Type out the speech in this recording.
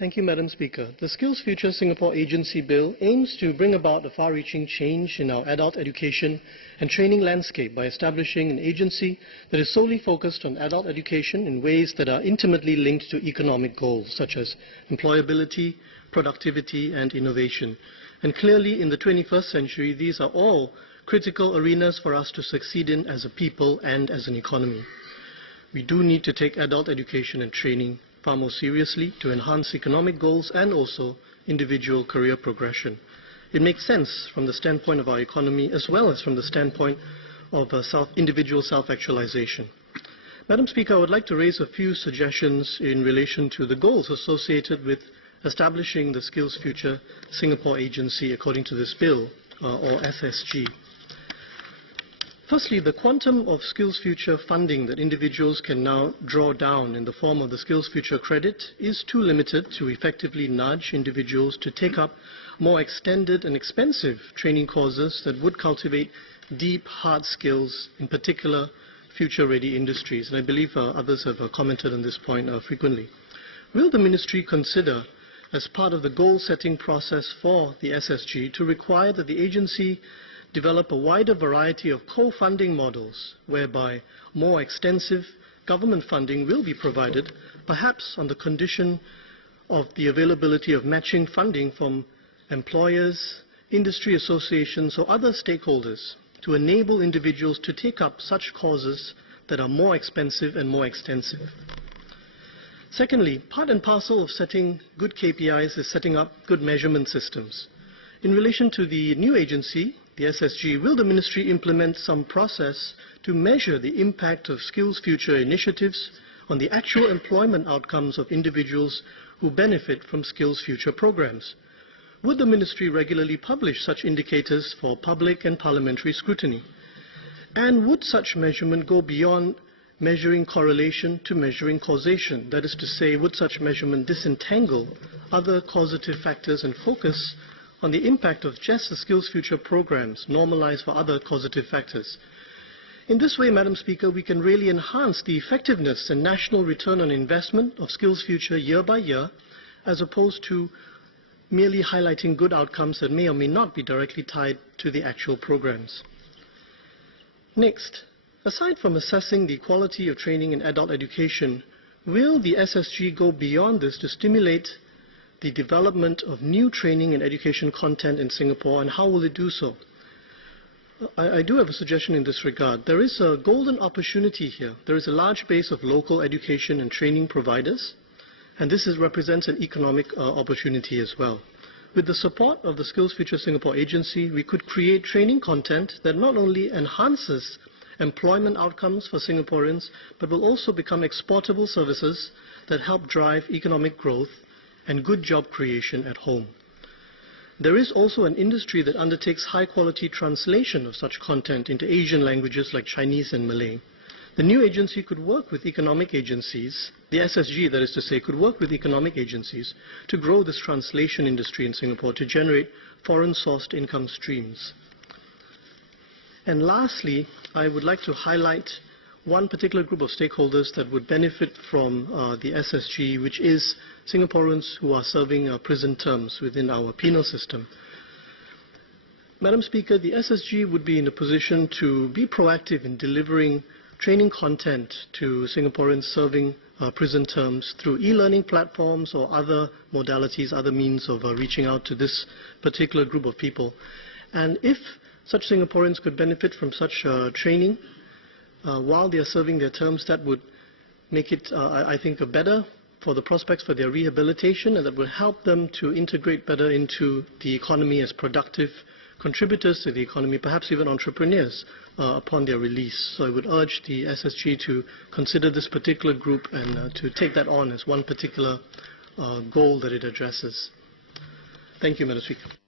Thank you, Madam Speaker. The SkillsFuture Singapore Agency Bill aims to bring about a far-reaching change in our adult education and training landscape by establishing an agency that is solely focused on adult education in ways that are intimately linked to economic goals such as employability, productivity and innovation. And clearly in the 21st century, these are all critical arenas for us to succeed in as a people and as an economy. We do need to take adult education and training far more seriously to enhance economic goals and also individual career progression. It makes sense from the standpoint of our economy as well as from the standpoint of individual self-actualization. Madam Speaker, I would like to raise a few suggestions in relation to the goals associated with establishing the SkillsFuture Singapore Agency according to this bill, or SSG. Firstly, the quantum of SkillsFuture funding that individuals can now draw down in the form of the SkillsFuture credit is too limited to effectively nudge individuals to take up more extended and expensive training courses that would cultivate deep, hard skills, in particular future-ready industries. And I believe others have commented on this point frequently. Will the Ministry consider, as part of the goal-setting process for the SSG, to require that the agency develop a wider variety of co-funding models whereby more extensive government funding will be provided, perhaps on the condition of the availability of matching funding from employers, industry associations or other stakeholders to enable individuals to take up such courses that are more expensive and more extensive. Secondly, part and parcel of setting good KPIs is setting up good measurement systems. In relation to the new agency, the SSG, will the Ministry implement some process to measure the impact of SkillsFuture initiatives on the actual employment outcomes of individuals who benefit from SkillsFuture programs? Would the Ministry regularly publish such indicators for public and parliamentary scrutiny? And would such measurement go beyond measuring correlation to measuring causation? That is to say, would such measurement disentangle other causative factors and focus on the impact of just the SkillsFuture programs normalized for other causative factors? In this way, Madam Speaker, we can really enhance the effectiveness and national return on investment of SkillsFuture year by year, as opposed to merely highlighting good outcomes that may or may not be directly tied to the actual programs. Next, aside from assessing the quality of training in adult education, will the SSG go beyond this to stimulate the development of new training and education content in Singapore, and how will it do so? I do have a suggestion in this regard. There is a golden opportunity here. There is a large base of local education and training providers, and this represents an economic opportunity as well. With the support of the SkillsFuture Singapore Agency, we could create training content that not only enhances employment outcomes for Singaporeans, but will also become exportable services that help drive economic growth and good job creation at home. There is also an industry that undertakes high-quality translation of such content into Asian languages like Chinese and Malay. The new agency could work with economic agencies, the SSG, that is to say, could work with economic agencies to grow this translation industry in Singapore to generate foreign-sourced income streams. And lastly, I would like to highlight one particular group of stakeholders that would benefit from the SSG, which is Singaporeans who are serving prison terms within our penal system. Madam Speaker, the SSG would be in a position to be proactive in delivering training content to Singaporeans serving prison terms through e-learning platforms or other modalities, other means of reaching out to this particular group of people. And if such Singaporeans could benefit from such training while they are serving their terms, that would make it, I think, better for the prospects for their rehabilitation, and that will help them to integrate better into the economy as productive contributors to the economy, perhaps even entrepreneurs upon their release. So I would urge the SSG to consider this particular group and to take that on as one particular goal that it addresses. Thank you, Madam Speaker.